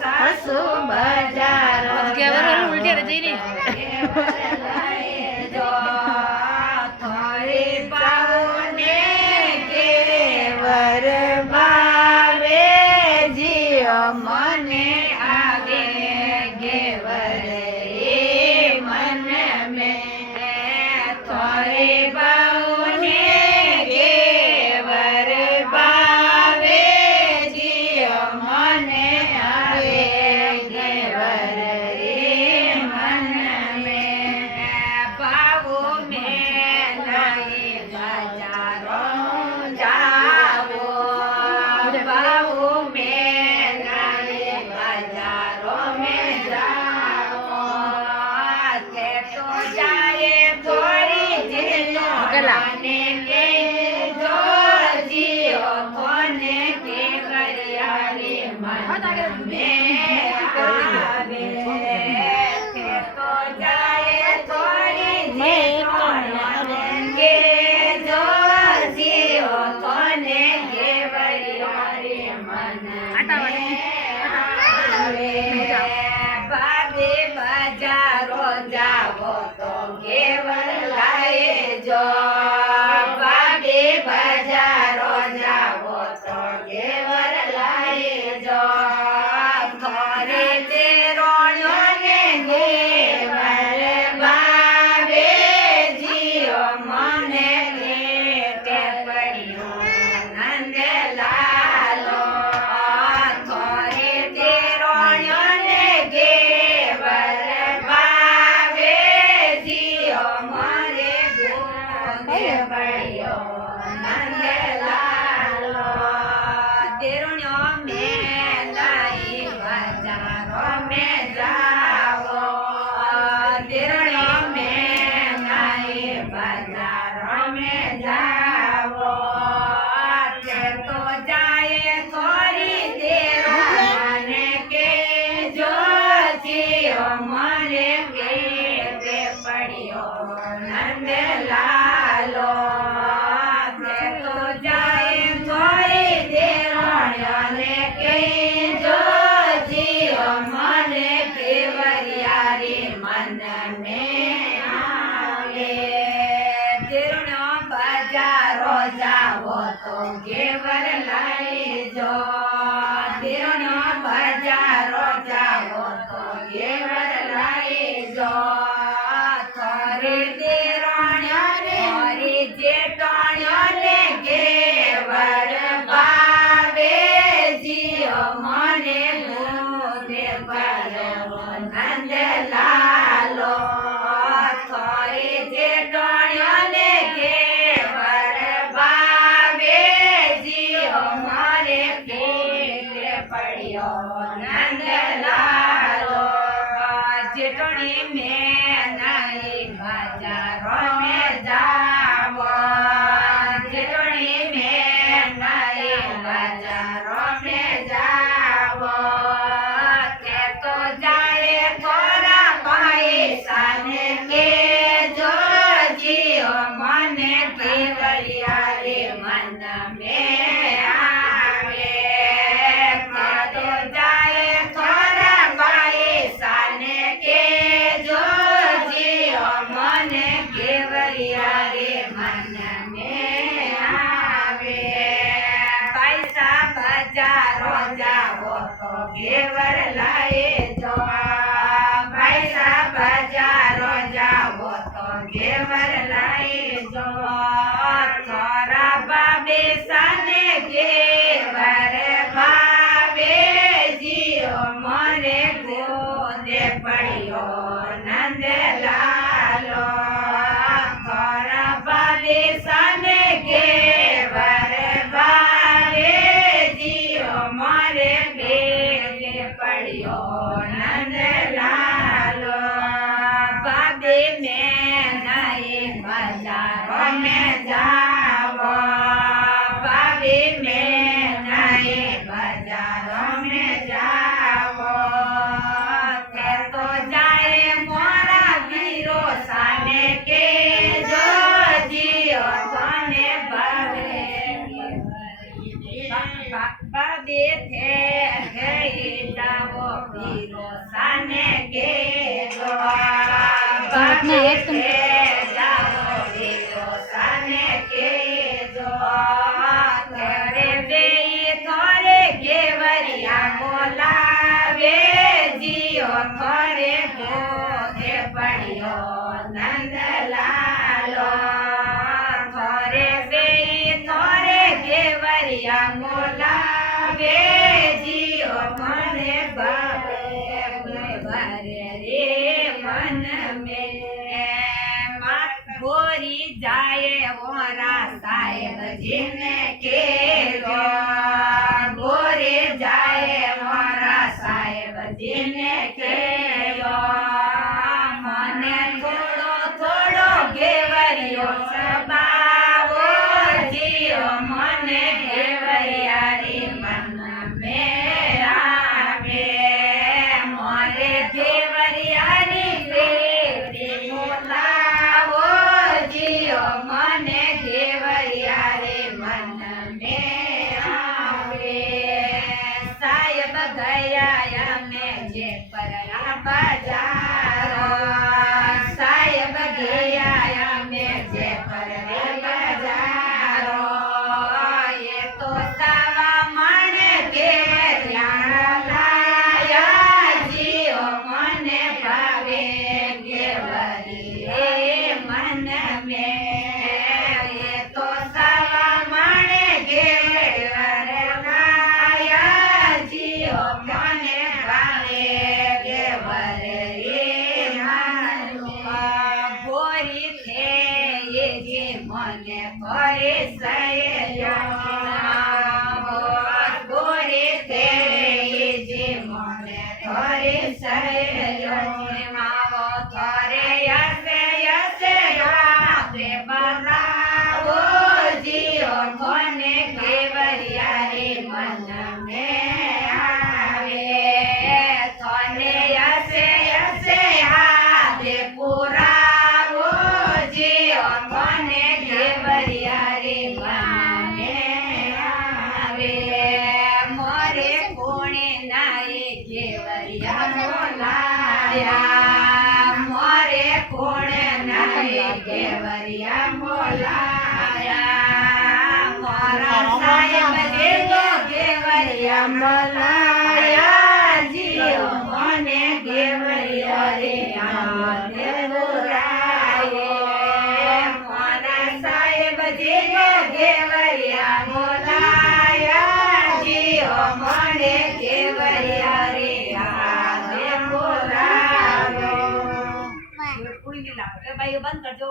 સાસુ બજાર ઉલટી જઈને થોડી પાઉને કેવર ભાવે જીઓ મને આગે ગેવર મન મેં થોડી પાઉને કેવર ભાવે જીઓ મને આગે ગેવર મન મેં ભાવો મેં નહીં બજારો જાવો ભાવો મેં નહીં બજારો મેં જાવો તે તો જાય થોડી જેલો મને કે જો જીઓ કોને કે કરિયારી મન મેં આવે તે તો જાય થોડી જેલો મને કે જો જીઓ કોને કે કરિયારી મન આવે બાબે બજારો જાવો તો કેવર લાએ જો બાબે બજારો જાવો તો કેવર લાએ જો થોરે તે રોણ્યો ને કેવર બાબે જીઓ મને કે પડ્યો નંદ લાલો થોરે તે રોણ્યો ને કેવર બાબે જીઓ મને ગોદે પડ્યો નંદ લાલો તેરુણ્યો મેં નહીં બજારો મેં જાવો તેરુણ્યો મેં નહીં બજારો મેં જાવો તે તો જાય થોડી દેરો મને કે જો જીઓ મને કે તે પડ્યો નંદ લાલો તે તો જાય થોડી દેરો મને કે જો જીઓ મને કેવરિયારી મન મેં આવે તેરુણો બજારો જાવો તો કેવર લઈ જો તેરુણો બજારો જાવો તો કેવર લઈ જો થોરી તેરણ્યો ને થોરી જેટણ્યો ને કેવર ભાવે જીઓ મને ગોદે પડ્યો નંદ લાલો થોરી જેટણ્યો ને કેવર ભાવે જીઓ મને ગોદે પડ્યો નંદ લાલો જેટણી મેં નહીં બજારો મેં જાવો જેટણી મેં નહીં બજારો મેં જાવો તે તો જાય થોડા પૈસાને કે જો જીઓ મને કેવરિયારી મન મેં આવે તે તો જાય થોડા પૈસાને કે જો જીઓ મને કેવરિયારી મન મેં આવે પૈસા બજારો જાવો તો કેવર લાએ જો પૈસા બજારો જાવો તો કેવર લાએ જો થોરા બાબે સાને કેવર ભાવે જીઓ મને ગોદે પડ્યો નંદ લાલો થોરા બાબે સાને કેવર ભાવે જીઓ મને ગોદે પડ્યો નંદ લાલો બાબે મેં નહીં બજારો મેં જાવો બાબે મેં નહીં બજારો મેં જાવો તે તો જાય મોરા વીરો સાને કે જો જીઓ કોને ભાવે બાબે થઈ જાવો પીરો સાને કેજો બાબે જાવો પીરો સાને કેજો ત્યારે બેઈ થોરે કેવરિયા બોલાવે જીઓ થોરે ભોગે પડ્યો નંદલાલો થોરે બેઈ થોરે કેવરિયા બોલાવે જીઓ મને ભરે રે મન में गोरी जाए वोरा साहेब जीने के गोरी जाए वोरा साहेब जीने के मने थोड़ो थोड़ो गेवरियो सबावो जियो मने गेवरियारी मन में आवे मोरे गेवरियारी प्रेम बोलावो जियो मने गेवरियारी मन में आवे साहेब गया में जे पररा बाजारो साहेब गया में जे पररा बाजारो ये तो सवा मन गेवरिया लाया जियो मने भावे गेवरी मन में ये तो सवा मन गेवरिया लाया जियो मने भावे गेवरी गोरी थे ये जे मने करे सयो गोरी थे ये जे मने करे सयो मावो थोरे यसे यसे गाते बरावो जियो मने गेवरियारी मन में आवे थोरे यसे यसे हाथे पुरावो जियो मने गेवरियारी मन में आवे मोरे कोणे नाये गेवरिया मोलाया मोरे कोणे नाये गेवरिया मोलाया मोरा साहेब देगो गेवरिया मोलाया जियो मने गेवरिया रे आने बुराए मोरा साहेब देगो गेवरिया मोलाया जियो मने गेवरिया रे आने बुराए. भाई बंद कर दो.